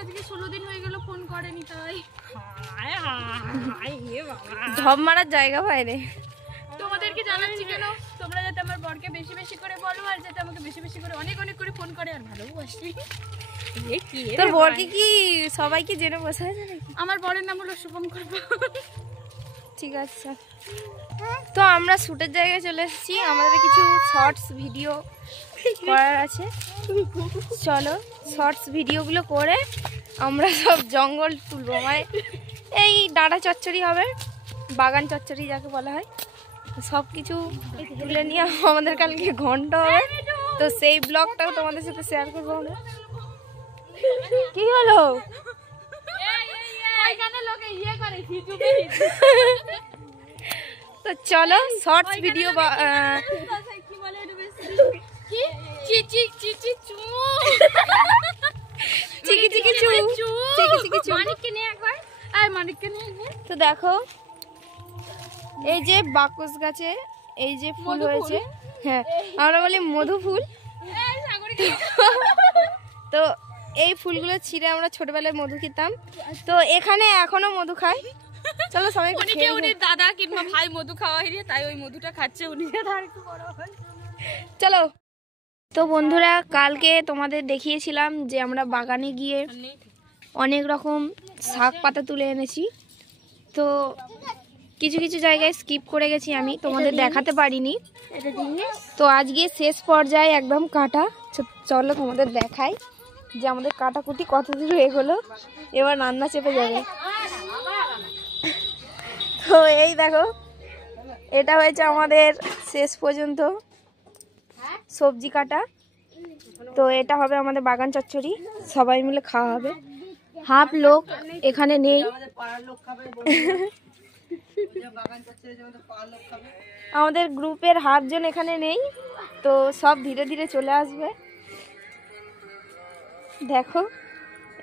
আজকে 16 দিন হয়ে গেল ফোন করেনি তাই ঢপ মারার জায়গা বাইরে। তোমাদেরকে জানাচ্ছি কেন, তোমরা যাতে আমার বরকে বেশি বেশি করে বলো আর যাতে আমাকে বেশি বেশি করে অনেক অনেক করে ফোন করে আর ভালোবাসি। তোর বরকে কি সবাইকে জেনে বসে আছে নাকি? আমার বরের নাম হলো শুভঙ্কর। ঠিক আছে, তো আমরা শুটের জায়গায় চলে এসেছি, আমাদের কিছু শর্টস ভিডিও করার আছে। চলো শর্টস ভিডিওগুলো করে আমরা সব জঙ্গল তুলবো, মানে এই ডাঁটা চচ্চড়ি হবে, বাগান চচ্চড়ি যাকে বলা হয়, সব কিছু তুলে নিয়ে আমাদের কালকে ঘন্টা হবে, তো সেই ব্লগটাও তোমাদের সাথে শেয়ার করবো আমরা। কি হলো? তো চলো শর্টস ভিডিও তো দেখো এই যে বাকস গাছে এই যে ফুল হয়েছে, হ্যাঁ আমরা বলি মধু ফুল। তো এই ফুলগুলো ছিঁড়ে আমরা ছোটবেলায় মধু খেতাম, তো এখানে এখনো মধু খাই। চলো সবাই উনি দাদা কিংবা ভাই মধু খাওয়া হয়নি তাই ওই মধুটা খাচ্ছে উনি। চলো তো বন্ধুরা, কালকে তোমাদের দেখিয়েছিলাম যে আমরা বাগানে গিয়ে অনেক রকম শাক পাতা তুলে এনেছি, তো কিছু কিছু জায়গায় স্কিপ করে গেছি, আমি তোমাদের দেখাতে পারিনি। তো আজকে শেষ পর্যায়ে একদম কাটা, চলো তোমাদের দেখাই যে আমাদের কাটাকুটি কত দূর এগোলো, এবার রান্না চেপে যাবে। তো এই দেখো এটা হয়েছে আমাদের শেষ পর্যন্ত সবজি কাটা, তো এটা হবে আমাদের বাগান চচ্চড়ি, সবাই মিলে খাওয়া হবে। হাফ লোক এখানে নেই, আমাদের গ্রুপের হাফ জন এখানে নেই, তো সব ধীরে ধীরে চলে আসবে। দেখো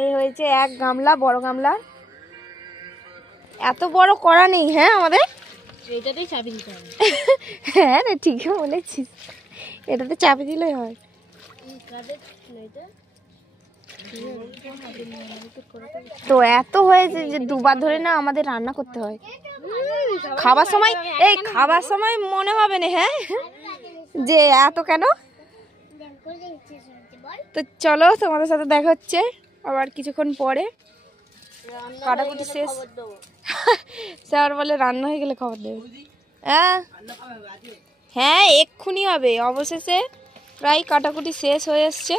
এই হয়েছে এক গামলা, বড় গামলা, এত বড় করা নেই। হ্যাঁ আমাদের এইটাতেই চাবি দিতে হবে। হ্যাঁ রে ঠিকই বলেছিস, এটাতে চাবি দিলেই হয়। তো এত হয়েছে যে দুবার ধরে না আমাদের রান্না করতে হয় খাবার সময়, এই খাবার সময় মনে হবে না হ্যাঁ যে এত কেন। তো চলো তোমাদের সাথে দেখা হচ্ছে আবার কিছুক্ষণ পরে, কাটাকুটি শেষ। স্যার বলে রান্না হয়ে গেলে খবর দেবে। হ্যাঁ এক্ষুনি হবে, অবশেষে প্রায় কাটাকুটি শেষ হয়ে এসছে।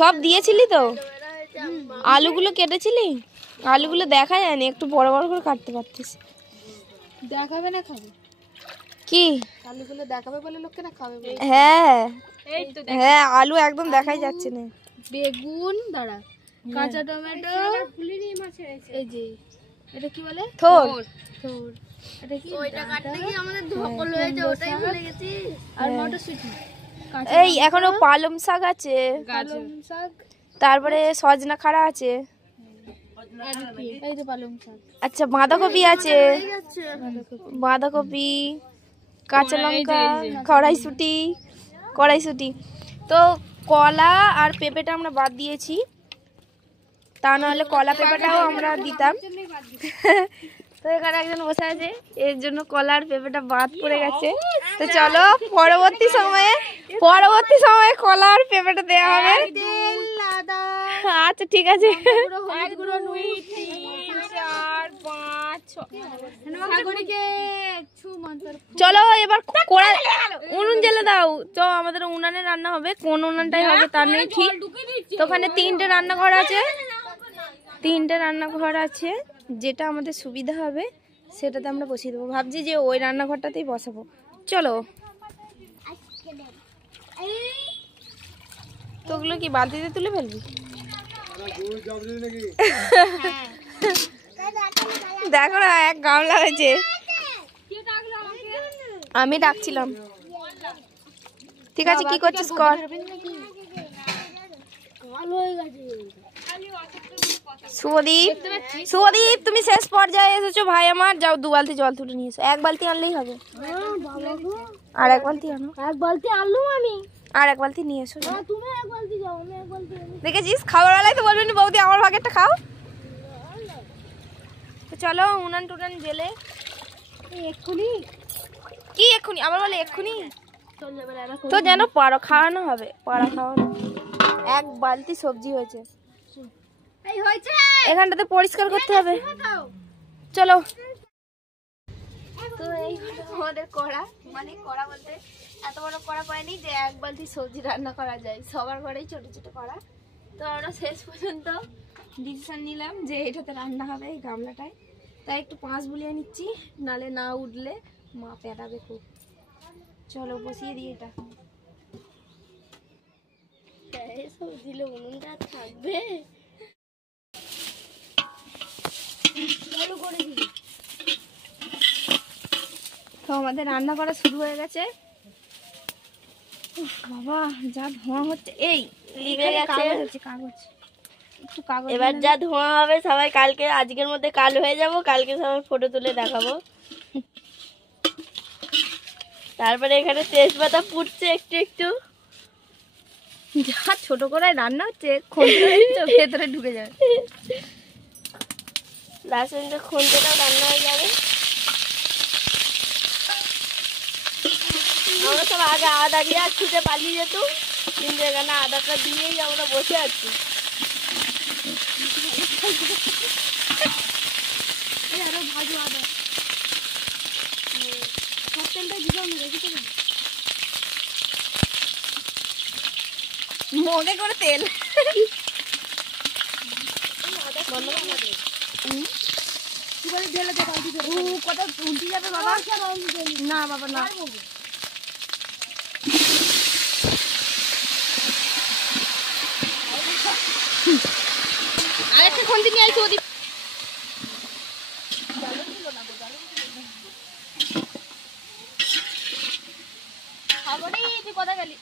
সব দিয়েছিলি তো, আলুগুলো কেটেছিলি? আলুগুলো দেখা যায়নি, একটু বড় বড় করে কাটতে পারতিস। দেখাবে না খাবে কি আলুগুলো দেখাবে বলে লোককে না খাবে বলে। হ্যাঁ হ্যাঁ আলু একদম দেখাই যাচ্ছে না। বেগুন দাঁড়া, কাঁচা টমেটো, এই যে এটা কি বলে থোর, থোর এটা কি, ওইটা কাটতে গিয়ে আমাদের ধকল হয়েছে ওটাই ভুলে গেছি। আর মটরশুঁটি, এই এখনো পালং শাক আছে, পালং শাক, তারপরে সজনা খাড়া আছে, এই তো পালং শাক, আচ্ছা বাঁধাকপি আছে, বাঁধাকপি, কাঁচা লঙ্কা, কড়াইশুঁটি। তো কলা আর পেঁপেটা আমরা বাদ দিয়েছি, তা নাহলে কলা পেঁপেটাও আমরা দিতাম। তো এখানে একজন বসে আছে, এর জন্য কলা আর পেঁপেটা বাদ পড়ে গেছে। তো চলো পরবর্তী সময়ে কলা আর পেঁপেটা দেওয়া হবে। আচ্ছা ঠিক আছে, চলো এবার উনুন জ্বেলে দাও। তো আমাদের উনানে রান্না হবে, কোন উনানটাই হবে তার নেই ঠিক। তো ওখানে 3টে রান্নাঘর আছে, যেটা আমাদের সুবিধা হবে সেটাতে আমরা বসিয়ে দেবো। ভাবছি যে ওই রান্নাঘরটাতেই বসাবো। চলো তো ওগুলো কি বালতিতে তুলে ফেলবি? দেখো না এক গামলা হয়েছে, আমি ডাকছিলাম। ঠিক আছে কি করছিস কর। শুভদীপ তুমি শেষ পর্যায়ে এসেছো ভাই আমার, যাও 2 বালতি জল তুলে নিয়ে এসো। 1 বালতি আনলেই হবে, আর 1 বালতি আনো। 1 বালতি আনলাম আমি, আর এক বালতি নিয়ে এসো। তুমি এক বালতি যাও, আমি এক বালতি। দেখেছিস খাবার বেলায় তো বলবেন বৌদি আমার ভাগেরটা খাও। তো চলো উনান টুনান জেলে এক্ষুনি কি এক্ষুনি আবার বলে এক্ষুনি তো যেন পাড়া খাওয়ানো হবে, পাড়া খাওয়ানো। এক বালতি সবজি হয়েছে, এই হয়েছে, এখানটাতে পরিষ্কার করতে হবে। চলো। তো এই হলো আমাদের কড়া, মানে কড়া বলতে এত বড় কড়া পাইনি যে এক বালতি সবজি রান্না করা যায়, সবার ঘরেই ছোট ছোট কড়া। তো আমরা শেষ পর্যন্ত ডিসিশন নিলাম যে এটাতে রান্না হবে, এই গামলাটায়। তাই একটু পাঁচ বুলিয়ে নিচ্ছি, নালে না উঠলে মা পেটাবে খুব। চলো বসিয়ে দিই এটা। সবজি উনুনটা থাকবে, চালু করে দিবি। তো আমাদের রান্না করা শুরু হয়ে গেছে। বাবা যা ধোঁয়া হচ্ছে, এই কাগজ হচ্ছে, কাগজ একটু কাগজ। এবার যা ধোঁয়া হবে সবাই কালকে, আজকের মধ্যে কাল হয়ে যাব, কালকে সবাই ফটো তুলে দেখাবো। তারপরে এখানে তেজপাতা ফুটছে একটু একটু, যা ছোট করে রান্না হচ্ছে ভেতরে ঢুকে যাবে। লাস্টে খুন্তিটাও রান্না হয়ে যাবে। আমরা সব আগে আদা দিয়ে ছুটে পালিয়ে যেত, কিন্তু এখানে আদাটা দিয়েই আমরা বসে আছি। আরো ভাজু আদা সব তেলটা দিলাম, রেখে দেবো মগে করে তেল। কত উল্টি যাবে বাবা। না বাবা না, আরেকটা খুন্তি নিয়ে আইছি ওদিক। তুই কথা গেলি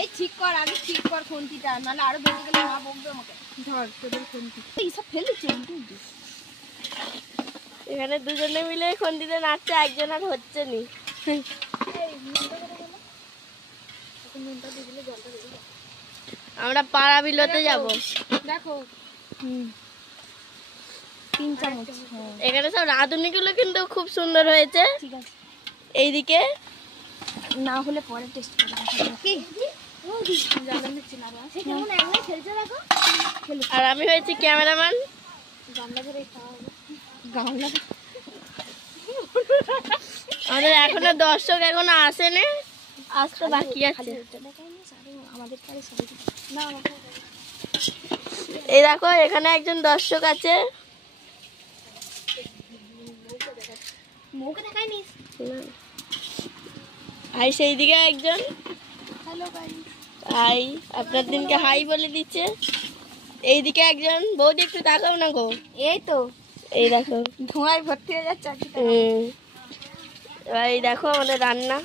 এই ঠিক কর, আগে ঠিক কর খুন্তিটা, নাহলে আরো বেড়ে গেলে মা বকবে আমাকে। ধর তোদের খুন্তি এইসব ফেলেছে। এখানে দুজনে মিলে খুন্তিতে নাচছে, একজন আর হচ্ছে নি। আমরা পাড়া বিলোতে যাব, দেখো 3 চামচ। এখানে সব রাঁধুনিগুলো কিন্তু খুব সুন্দর হয়েছে। ঠিক আছে, এইদিকে না হলে পরে টেস্ট করে দেখাবো কি। আর আমি হয়েছি ক্যামেরাম্যান। গামলা ধরে খাওয়া হবে, গামলা। আমাদের এখনো দর্শক এখনো আসেনি, আসতে বাকি আছে। আমাদের এই দেখো এখানে একজন দর্শক আছে, মুখে দেখাই নিস। আর সেই দিকে একজন হ্যালো গাইস, হাই, আপনার দিনকে হাই বলে দিচ্ছে। এইদিকে একজন, বৌদি একটু তাকাও না গো। এই তো এই দেখো ধোঁয়ায় ভর্তি হয়ে যাচ্ছে। এবার এই দেখো আমাদের রান্না।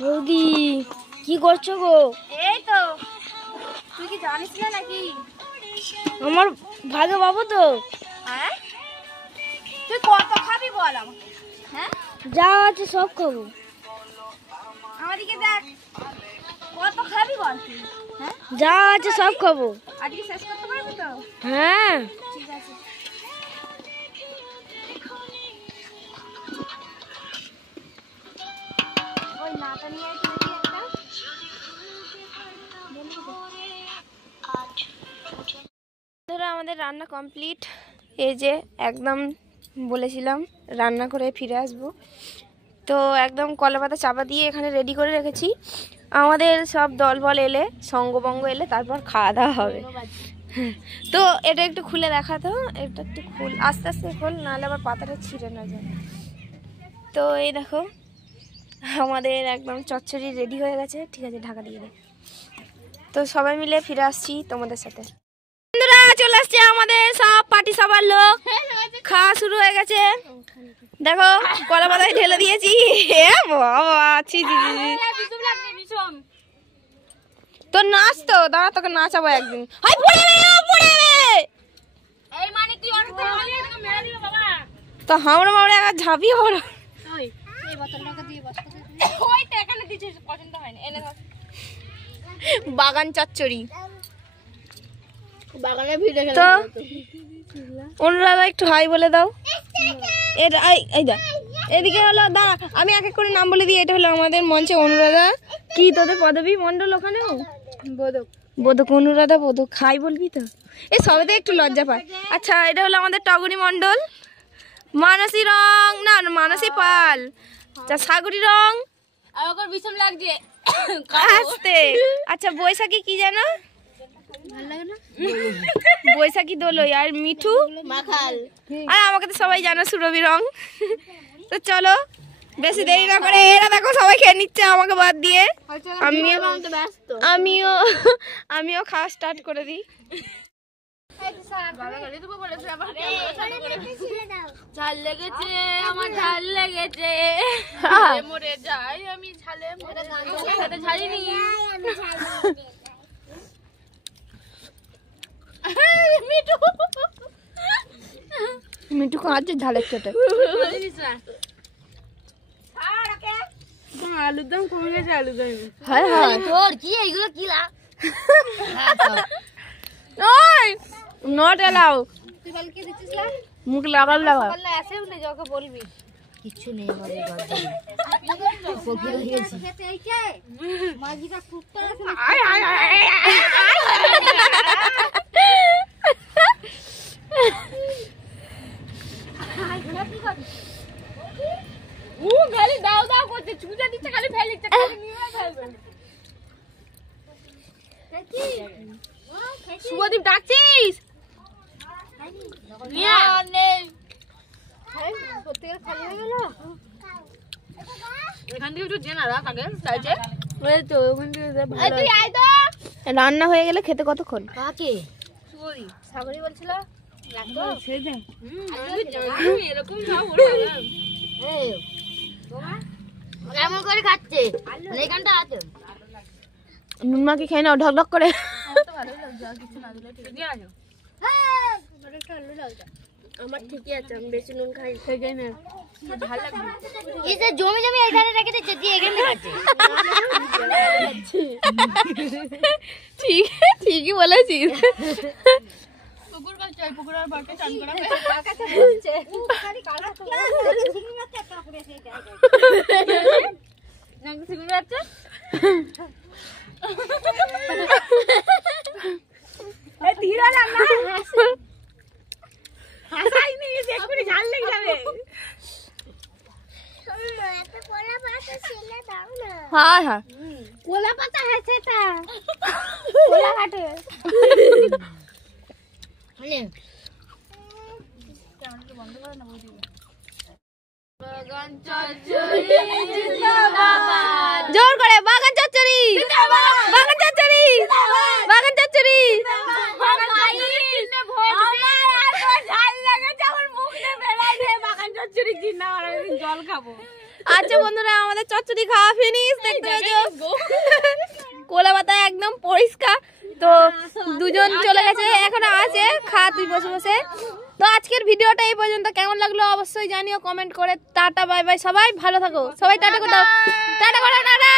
বৌদি কি করছো গো? এই তো, তুই কি জানিস না নাকি আমার ভাগে বাবু তো। হ্যাঁ তুই কত খাবি বল আমাকে? হ্যাঁ যা আছে সব খাবো। আমাদিকে দেখ, কত খাবি বল তুই? হ্যাঁ যা আছে সব খাবো। আজকে শেষ করতে পারবি তো? হ্যাঁ ঠিক আছে। ওই নাটা নিয়ে আইতে দেখি একটা। ধরো আমাদের রান্না কমপ্লিট। এই যে একদম বলেছিলাম রান্না করে ফিরে আসবো, তো একদম কলা পাতা চাপা দিয়ে এখানে রেডি করে রেখেছি। আমাদের সব দলবল এলে, সঙ্গবঙ্গ এলে তারপর খাওয়া দাওয়া হবে। তো এটা একটু খুলে দেখাতো, এটা একটু খুল, আস্তে আস্তে খোল, নাহলে আবার পাতাটা ছিঁড়ে না যায়। তো এই দেখো আমাদের একদম চচ্চড়ি রেডি হয়ে গেছে। ঠিক আছে, ঢাকা দিয়ে দে। তো সবাই মিলে ফিরে আসছি তোমাদের সাথে। বন্ধুরা চলে চলে আসছে আমাদের সব পার্টি সবার লোক, খাওয়া শুরু হয়ে গেছে। দেখো কলা পাতায় ঢেলে দিয়েছি। তো নাচ তো, দাঁড়া তোকে নাচাবো একদিন। তো হামড়া মামড়ে একবার ঝাঁপিয়ে পড়ো। বাগান চচ্চড়ি তো অনুরাধা একটু হাই বলে দাও। এদিকে হলো, দাঁড়া আমি এক এক করে নাম বলে দিই। এটা হলো আমাদের মঞ্চে অনুরাধা। কি তোদের পদবী মন্ডল ওখানেও? বোধক অনুরাধা বোধক। হাই বলবি তো? এই সবেতে একটু লজ্জা পায়। আচ্ছা এটা হলো আমাদের টগরি মন্ডল। মানসী রং, না মানসী পাল। সাগরী রং, ভীষণ লাগছে আসতে। আচ্ছা বৈশাখী কি জানো? বৈশাখী দোলই। আর মিঠু মাখাল। আর আমাকে তো সবাই জানো সুরভি রং। তো চলো বেশি দেরি না করে, এরা দেখো সবাই খেয়ে নিচ্ছে আমাকে বাদ দিয়ে। আমিও খাওয়া স্টার্ট করে দিই। ঝাল লেগেছে আমার, ঝাল লেগেছে মরে যাই আমি ঝালে, সাথে ঝালিনি। মিঠু খাচ্ছে ঝালের চোটে। আলুর দাম কমে গেছে, আলুর দাম। হ্যাঁ হ্যাঁ তোর কি এইগুলো কি লা? Not allow. তুই কালকে দিচ্ছিস না? মুখ লাগাল লাগা। বললে আসে না, যাকে বলবি কিচ্ছু নেই আমাদের ঘরে। কোকিল হয়েছে মাঝিটা কুত্তা আছে। ও খালি দাও দাও করছে, চুজা দিচ্ছে, খালি ফেলিচ্ছে, খালি নিয়ে ফেলবে। শুভদীপ ডাকছিস? নিয়ে নেই। সত্যিকার খালি হয়ে গেল। এখান থেকে একটু জেনা রাখ আগে সাইডে। ওই তো ওখান থেকে ভালো। তুই আয় তো। রান্না হয়ে গেলে খেতে কতক্ষণ? কাকে? শুভদীপ সাগরী বলছিল লাগতো ছেড়ে দে। এরকম সব ওঠালাম। এই কেমন করে খাচ্ছে? এখানটা আছে। নুনমাকে খেয়ে নাও ঢক ঢক করে। আমার ঠিকই আছে, আমি বেশি নুন খাই থেকে না। ভালো লাগবে। এই যে জমি জমি এখানে রেখে দিচ্ছে, দিয়ে এখানে খাচ্ছে। ঠিকই বলেছিস। পুকুর কাছে চাই, পুকুর আর বারকে চান করা হ্যাঁ হ্যাঁ কোলা পাতা আছে তা কোলা কাটে। জোর করে বাগান চচ্চড়ি, বাগান চচ্চড়ি, বাগান চচ্চড়ি। জল খাবো। আচ্ছা বন্ধুরা আমাদের চচ্চড়ি খাওয়া ফিনিশ। দেখতে পাচ্ছ কোলা পাতা একদম পরিষ্কার। তো দুজন চলে গেছে, এখন আছে খা তুই বসে বসে। তো আজকের ভিডিওটা এই পর্যন্ত। কেমন লাগলো অবশ্যই জানিও কমেন্ট করে। টাটা বাই বাই, সবাই ভালো থাকো। সবাই টাটা করে দাও, টাটা করে টাটা।